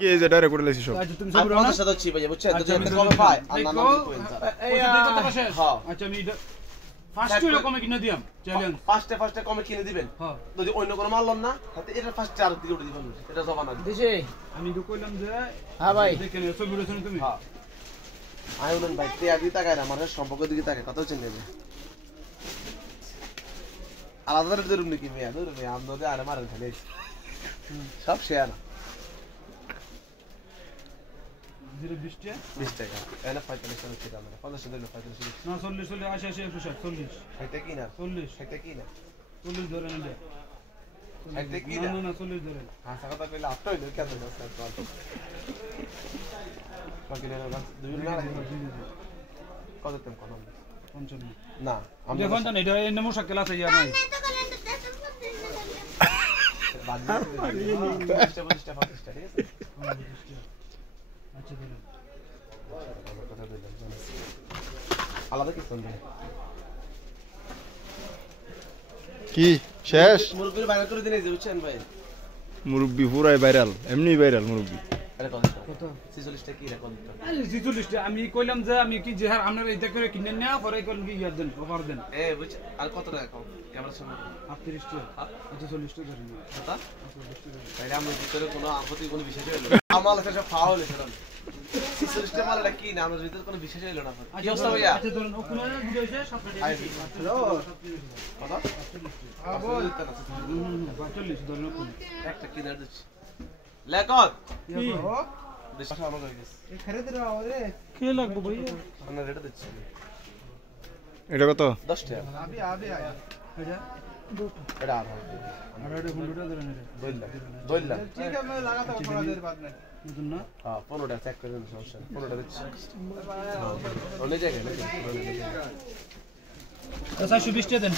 কি এই যে ডাইরেক্ট করে লাইছি সব। আচ্ছা তুমি সব রাও না সাথে হচ্ছে ভাই বুঝছেন যদি আপনি কমে পায় আল্লাহ নাম কইন হ্যাঁ আচ্ছা আমি ফার্স্ট হলো কমে কিনে দিয়াম চ্যালেঞ্জ ফার্স্টে কমে কিনে দিবেন হ্যাঁ যদি অন্য কোনো মাল লন না তাতে এটা ফার্স্টে আর দিকে উঠে দিবেন এটা জমা না দিছি আমি তো কইলাম যে হ্যাঁ ভাই দেখেন সব ভিডিও শুনো তুমি হ্যাঁ আইউন ভাই তে আদি তাকায় না আমার সম্পর্ক দিকে তাকায় কত চিনে নেবে আলাদা ধরুন নাকি মিয়া ধরুন মিয়া আমদে আরে মারেন খালি সব শেয়ার 020 টা 20 টাকা এনা 45 টাকা ছিল আমরা 50 টাকা 45 না 40 40 80 80 140 এটা কি না 40 এটা কি না 40 ধরে নেবে এটা কি না না না 40 ধরে হাসা কথা কইলে আটটা হইলো কেন না স্যার তো বাকি না দুই না কত টাকা কোন 55 না আমরা দেখুন তো এটা এনে মুশকিল আছে ইয়ার নাই বাদ দিয়ে 50 টাকা ঠিক আছে আচ্ছা ধরেন আলাদা কি শুনবে কি শেষ মুরগির বাইরে করে দিনে যে বুঝছেন ভাই মুরব্বি পুরাই ভাইরাল এমনি ভাইরাল মুরব্বি এটা কত 46 টাকা কি রেকর্ড আরে 46 টা আমি কইলাম যে আমি কি যে হার আপনারা এটা করে কিনেন না পরে কোন কি ইয়ার দেন অফার দেন এ বুঝ আর কত টাকা কম ক্যামেরা সামনে 38 টা আচ্ছা 40 টা ধরেন কত তাইলে আমি ভিতরে কোনো আপত্তি কোনো বিষয় হলো আমার কাছে সব খাওয়া হলো সেটা 46 টাকা মালটা কি না আমার ভিতরে কোনো বিষয় হলো না কি অবস্থা ভাইয়া আচ্ছা ধরেন ওখানে ভিডিও হইছে 7 হ্যালো কত বল 45 ধরেন ওখানে একটা কি দাঁড় দিচ্ছি লেকত কি দেশ ভাষা আলাদা হয়ে গেছে এই খরিদ রাও রে কে লাগবে ভাই আমরা রেট দিচ্ছি এটা কত 10 টাকা আবে আয়া এটা এটা আর আর এটা 100 টা ধরেন এটা দইলা ঠিক আছে मैं लगाता हूं 15 देर बाद में বুঝুন না হ্যাঁ 15 টাকা চেক করে দেন সমস্যা 15 টাকা দিচ্ছি অনেক জায়গায় আচ্ছা 120 টা দেন